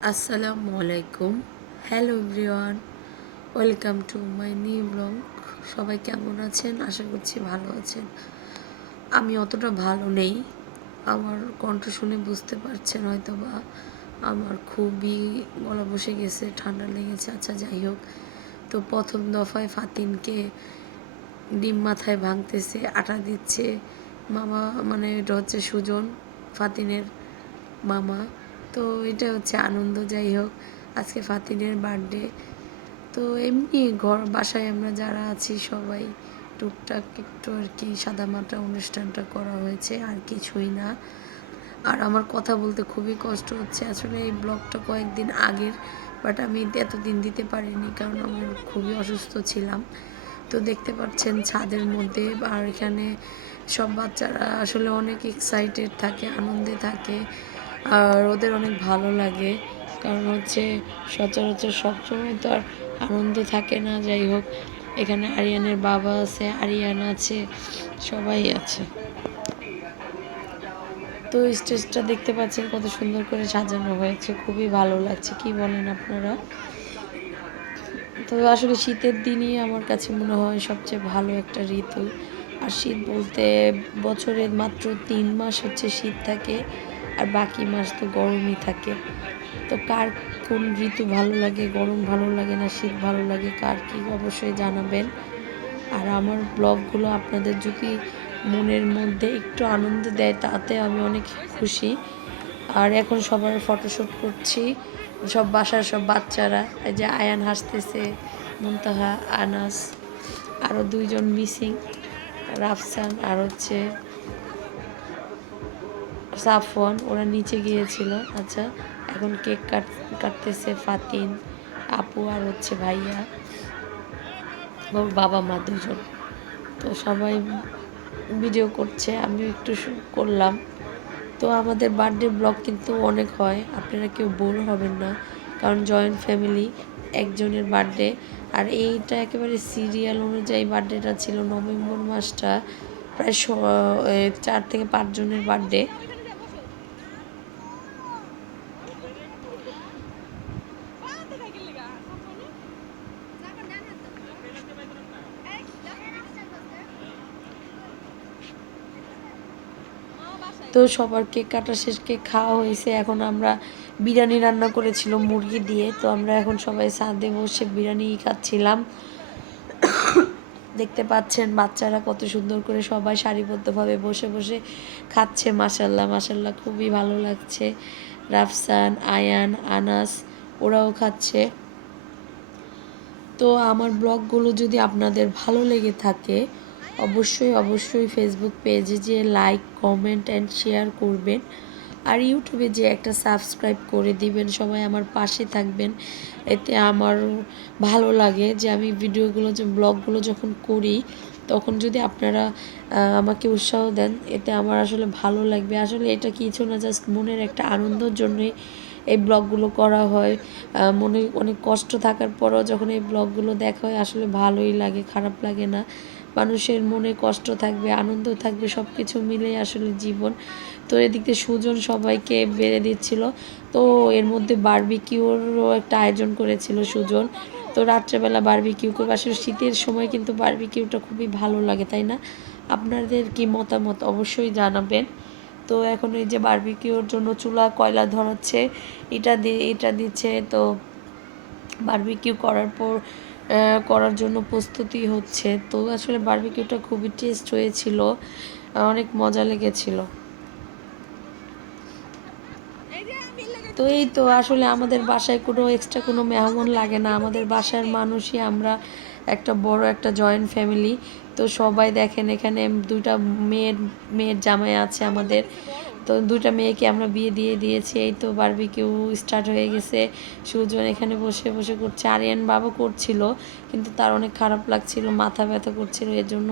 আসসালামু আলাইকুম। Hello everyone welcome to my new vlog সবাই কেমন আছেন? আশা করছি ভালো আছেন। আমি অতটা ভালো নেই। আমার কণ্ঠ শুনে বুঝতে পারছেন হয়তো বা আমার খুবই গলা বসে গেছে, ঠান্ডা লেগেছে। আচ্ছা যাই হোক। তো প্রথম দফায় ফাতিনকে ডিম মাথায় ভাঙতেছে, আটা দিচ্ছে। মামা মানে এটা হচ্ছে সুজন ফাতিনের মামা। তো এটা হচ্ছে আনন্দ, যাই হোক। আজকে ফাতিনের বার্থডে তো এমনি ঘর, বাসায় আমরা যারা আছি সবাই টুকটাক একটু আর কি সাদামাটা অনুষ্ঠানটা করা হয়েছে, আর কিছুই না। আর আমার কথা বলতে খুবই কষ্ট হচ্ছে। আসলে এই ব্লগটা কয়েকদিন আগের বাট আমি এতদিন দিতে পারিনি কারণ আমি খুবই অসুস্থ ছিলাম। তো দেখতে পাচ্ছেন ছাদের মধ্যে, আর এখানে সব বাচ্চারা আসলে অনেক এক্সাইটেড থাকে, আনন্দে থাকে। আর ওদের অনেক ভালো লাগে। কারণ হচ্ছে সচরাচর সবসময় তো আর আনন্দ থাকে না, যাই হোক। এখানে আরিয়ানের বাবা আছে, আরিয়ান আছে, সবাই আছে। তো স্টেজটা দেখতে পাচ্ছেন কত সুন্দর করে সাজানো হয়েছে, খুবই ভালো লাগছে, কি বলেন আপনারা? তো আসলে শীতের দিনই আমার কাছে মনে হয় সবচেয়ে ভালো একটা ঋতু। আর শীত বলতে বছরের মাত্র তিন মাস হচ্ছে শীত থাকে। আর বাকি মাস তো গরমই থাকে। তো কার কোন ঋতু ভালো লাগে, গরম ভালো লাগে না শীত ভালো লাগে, কার কি অবশ্যই জানাবেন। আর আমার ব্লগগুলো আপনাদের যদি মনের মধ্যে একটু আনন্দ দেয়, তাতে আমি অনেক খুশি। আর এখন সবার ফটোশ্যুট করছি, সব বাসার সব বাচ্চারা, এই যে আয়ান হাসতেছে, মুনতাহা, আনাস আরও দুইজন মিসিং, রাফসান, আর হচ্ছে সাফওয়ান, ওরা নিচে গিয়েছিল। আচ্ছা এখন কেক কাট, কাটতেছে ফাতিন আপু আর হচ্ছে ভাইয়া। ওর বাবা মা দুজন। তো সবাই ভিডিও করছে, আমিও একটু করলাম। তো আমাদের বার্থডে ব্লগ কিন্তু অনেক হয়, আপনারা কেউ বোর হবেন না। কারণ জয়েন্ট ফ্যামিলি, একজনের বার্থডে। আর এইটা একেবারে সিরিয়াল অনুযায়ী বার্থডেটা ছিল নভেম্বর মাসটা, প্রায় চার থেকে পাঁচজনের বার্থডে। তো সবার কেক কাটা শেষ, কেক খাওয়া হয়েছে। এখন আমরা বিরিয়ানি রান্না করেছিল মুরগি দিয়ে। তো আমরা এখন সবাই সাদে বসে বিরিয়ানি খাচ্ছিলাম। দেখতে পাচ্ছেন বাচ্চারা কত সুন্দর করে সবাই সারিবদ্ধভাবে বসে বসে খাচ্ছে। মাসাল্লাহ মাসাল্লাহ খুবই ভালো লাগছে। রাফসান, আয়ান, আনাস, ওরাও খাচ্ছে। তো আমার ব্লগগুলো যদি আপনাদের ভালো লেগে থাকে অবশ্যই অবশ্যই ফেসবুক পেজে যে লাইক কমেন্ট অ্যান্ড শেয়ার করবেন। আর ইউটিউবে যে একটা সাবস্ক্রাইব করে দিবেন, সবাই আমার পাশে থাকবেন। এতে আমার ভালো লাগে যে আমি ভিডিওগুলো যে ব্লগগুলো যখন করি, তখন যদি আপনারা আমাকে উৎসাহ দেন, এতে আমার আসলে ভালো লাগবে। আসলে এটা কিছু না জাস্ট মনের একটা আনন্দর জন্যই এই ব্লগগুলো করা হয়। মনে অনেক কষ্ট থাকার পরও যখন এই ব্লগগুলো দেখা হয়, আসলে ভালোই লাগে, খারাপ লাগে না। মানুষের মনে কষ্ট থাকবে, আনন্দ থাকবে সব কিছু মিলেই আসলে জীবন। তো এদিক থেকে সুজন সবাইকে বেড়ে দিচ্ছিল। তো এর মধ্যে বারবিকিউরও একটা আয়োজন করেছিল সুজন। তো রাত্রেবেলা বারবিকিউ করবে। আসলে শীতের সময় কিন্তু বারবিকিউটা খুবই ভালো লাগে, তাই না? আপনাদের কি মতামত অবশ্যই জানাবেন। তো এখন এই যে বারবিকিউর জন্য চুলা, কয়লা ধরাচ্ছে, এটা দিয়ে এটা দিচ্ছে। তো বারবিকিউ করার পর করার জন্য প্রস্তুতি হচ্ছে। তো আসলে বার্বিকিউটা খুবই টেস্ট হয়েছিল অনেক মজা লেগেছিল। তো এই তো আসলে আমাদের বাসায় কোনো এক্সট্রা কোনো মেহমান লাগে না। আমাদের বাসার মানুষই আমরা একটা বড় একটা জয়েন্ট ফ্যামিলি তো সবাই দেখেন এখানে দুইটা মেয়ের মেয়ের জামাই আছে আমাদের। তো দুটা মেয়েকে আমরা বিয়ে দিয়ে দিয়েছি, এই তো বারবিকিউ স্টার্ট হয়ে গেছে। সুজন এখানে বসে বসে করছে, আরিয়ান বাবু করছিল, কিন্তু তার অনেক খারাপ লাগছিল, মাথা ব্যথা করছিল এর জন্য